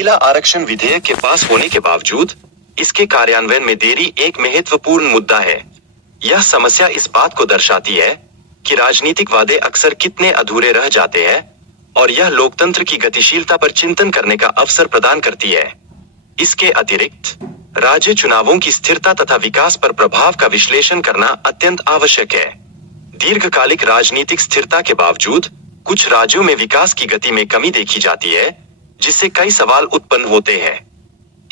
महिला आरक्षण विधेयक के पास होने के बावजूद इसके कार्यान्वयन में देरी एक महत्वपूर्ण मुद्दा है। यह समस्या इस बात को दर्शाती है कि राजनीतिक वादे अक्सर कितने अधूरे रह जाते हैं और यह लोकतंत्र की गतिशीलता पर चिंतन करने का अवसर प्रदान करती है। इसके अतिरिक्त राज्य चुनावों की स्थिरता तथा विकास पर प्रभाव का विश्लेषण करना अत्यंत आवश्यक है। दीर्घकालिक राजनीतिक स्थिरता के बावजूद कुछ राज्यों में विकास की गति में कमी देखी जाती है, जिससे कई सवाल उत्पन्न होते हैं।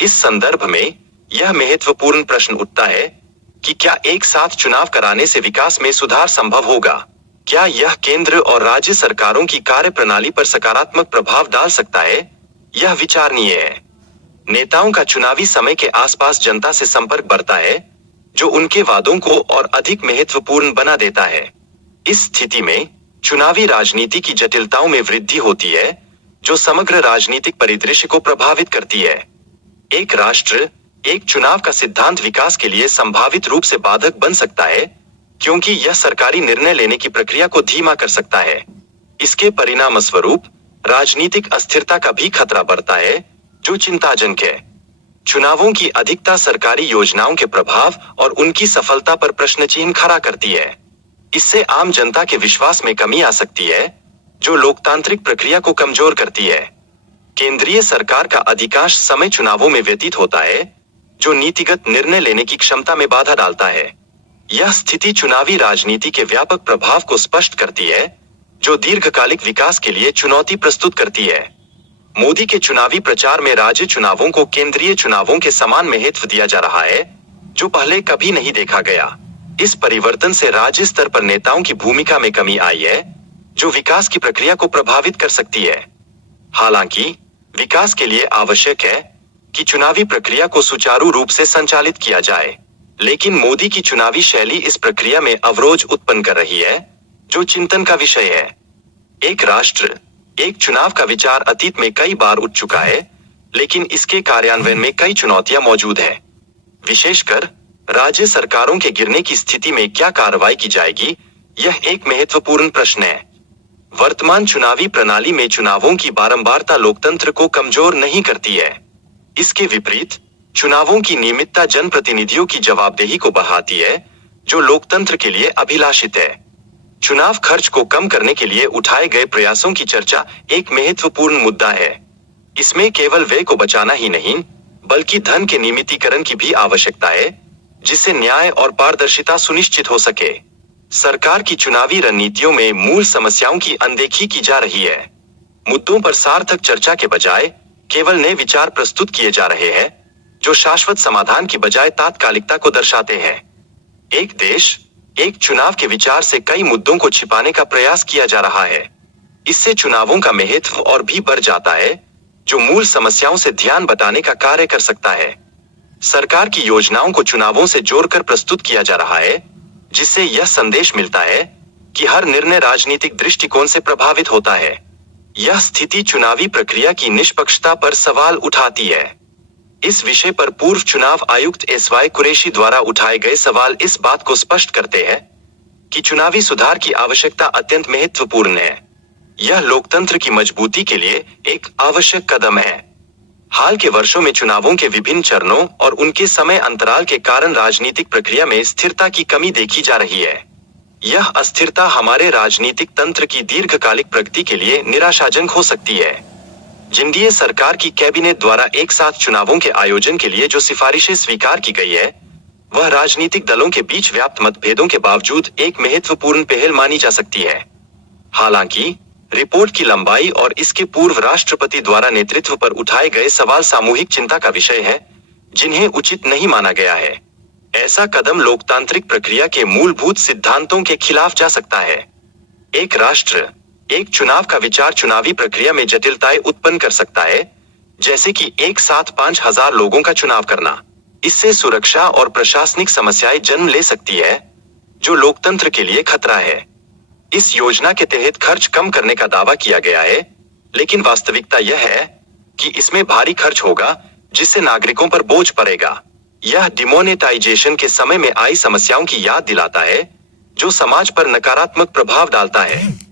इस संदर्भ में यह महत्वपूर्ण प्रश्न उठता है कि क्या एक साथ चुनाव कराने से विकास में सुधार संभव होगा? क्या यह केंद्र और राज्य सरकारों की कार्यप्रणाली पर सकारात्मक प्रभाव डाल सकता है? यह विचारणीय है। नेताओं का चुनावी समय के आसपास जनता से संपर्क बढ़ता है, जो उनके वादों को और अधिक महत्वपूर्ण बना देता है। इस स्थिति में चुनावी राजनीति की जटिलताओं में वृद्धि होती है, जो समग्र राजनीतिक परिदृश्य को प्रभावित करती है। एक राष्ट्र एक चुनाव का सिद्धांत विकास के लिए संभावित रूप से बाधक बन सकता है, क्योंकि यह सरकारी निर्णय लेने की प्रक्रिया को धीमा कर सकता है। इसके परिणामस्वरूप राजनीतिक अस्थिरता का भी खतरा बढ़ता है, जो चिंताजनक है। चुनावों की अधिकता सरकारी योजनाओं के प्रभाव और उनकी सफलता पर प्रश्न चिन्ह खड़ा करती है। इससे आम जनता के विश्वास में कमी आ सकती है, जो लोकतांत्रिक प्रक्रिया को कमजोर करती है। केंद्रीय सरकार का अधिकांश समय चुनावों में व्यतीत होता है, जो नीतिगत निर्णय लेने की क्षमता में बाधा डालता है। यह स्थिति चुनावी राजनीति के व्यापक प्रभाव को स्पष्ट करती है, जो दीर्घकालिक विकास के लिए चुनौती प्रस्तुत करती है। मोदी के चुनावी प्रचार में राज्य चुनावों को केंद्रीय चुनावों के समान महत्व दिया जा रहा है, जो पहले कभी नहीं देखा गया। इस परिवर्तन से राज्य स्तर पर नेताओं की भूमिका में कमी आई है, जो विकास की प्रक्रिया को प्रभावित कर सकती है। हालांकि विकास के लिए आवश्यक है कि चुनावी प्रक्रिया को सुचारू रूप से संचालित किया जाए, लेकिन मोदी की चुनावी शैली इस प्रक्रिया में अवरोध उत्पन्न कर रही है, जो चिंतन का विषय है। एक राष्ट्र एक चुनाव का विचार अतीत में कई बार उठ चुका है, लेकिन इसके कार्यान्वयन में कई चुनौतियां मौजूद हैं। विशेषकर राज्य सरकारों के गिरने की स्थिति में क्या कार्रवाई की जाएगी, यह एक महत्वपूर्ण प्रश्न है। वर्तमान चुनावी प्रणाली में चुनावों की बारंबारता लोकतंत्र को कमजोर नहीं करती है। इसके विपरीत चुनावों की नियमितता जनप्रतिनिधियों की जवाबदेही को बढ़ाती है, जो लोकतंत्र के लिए अभिलाषित है। चुनाव खर्च को कम करने के लिए उठाए गए प्रयासों की चर्चा एक महत्वपूर्ण मुद्दा है। इसमें केवल व्यय को बचाना ही नहीं, बल्कि धन के नियमितीकरण की भी आवश्यकता है, जिससे न्याय और पारदर्शिता सुनिश्चित हो सके। सरकार की चुनावी रणनीतियों में मूल समस्याओं की अनदेखी की जा रही है। मुद्दों पर सार्थक चर्चा के बजाय केवल नए विचार प्रस्तुत किए जा रहे हैं, जो शाश्वत समाधान की बजाय तात्कालिकता को दर्शाते हैं। एक देश एक चुनाव के विचार से कई मुद्दों को छिपाने का प्रयास किया जा रहा है। इससे चुनावों का महत्व और भी बढ़ जाता है, जो मूल समस्याओं से ध्यान बटाने का कार्य कर सकता है। सरकार की योजनाओं को चुनावों से जोड़कर प्रस्तुत किया जा रहा है, जिससे यह संदेश मिलता है कि हर निर्णय राजनीतिक दृष्टिकोण से प्रभावित होता है। यह स्थिति चुनावी प्रक्रिया की निष्पक्षता पर सवाल उठाती है। इस विषय पर पूर्व चुनाव आयुक्त SY कुरैशी द्वारा उठाए गए सवाल इस बात को स्पष्ट करते हैं कि चुनावी सुधार की आवश्यकता अत्यंत महत्वपूर्ण है। यह लोकतंत्र की मजबूती के लिए एक आवश्यक कदम है। हाल के वर्षों में चुनावों के विभिन्न चरणों और उनके समय अंतराल के कारण राजनीतिक प्रक्रिया में स्थिरता की कमी देखी जा रही है। यह अस्थिरता हमारे राजनीतिक तंत्र की दीर्घकालिक प्रगति के लिए निराशाजनक हो सकती है। एनडीए सरकार की कैबिनेट द्वारा एक साथ चुनावों के आयोजन के लिए जो सिफारिशें स्वीकार की गई है, वह राजनीतिक दलों के बीच व्याप्त मतभेदों के बावजूद एक महत्वपूर्ण पहल मानी जा सकती है। हालांकि रिपोर्ट की लंबाई और इसके पूर्व राष्ट्रपति द्वारा नेतृत्व पर उठाए गए सवाल सामूहिक चिंता का विषय है, जिन्हें उचित नहीं माना गया है। ऐसा कदम लोकतांत्रिक प्रक्रिया के मूलभूत सिद्धांतों के खिलाफ जा सकता है। एक राष्ट्र एक चुनाव का विचार चुनावी प्रक्रिया में जटिलताएं उत्पन्न कर सकता है, जैसे कि एक साथ 5000 लोगों का चुनाव करना। इससे सुरक्षा और प्रशासनिक समस्याएं जन्म ले सकती है, जो लोकतंत्र के लिए खतरा है। इस योजना के तहत खर्च कम करने का दावा किया गया है, लेकिन वास्तविकता यह है कि इसमें भारी खर्च होगा, जिससे नागरिकों पर बोझ पड़ेगा। यह डिमोनेटाइजेशन के समय में आई समस्याओं की याद दिलाता है, जो समाज पर नकारात्मक प्रभाव डालता है।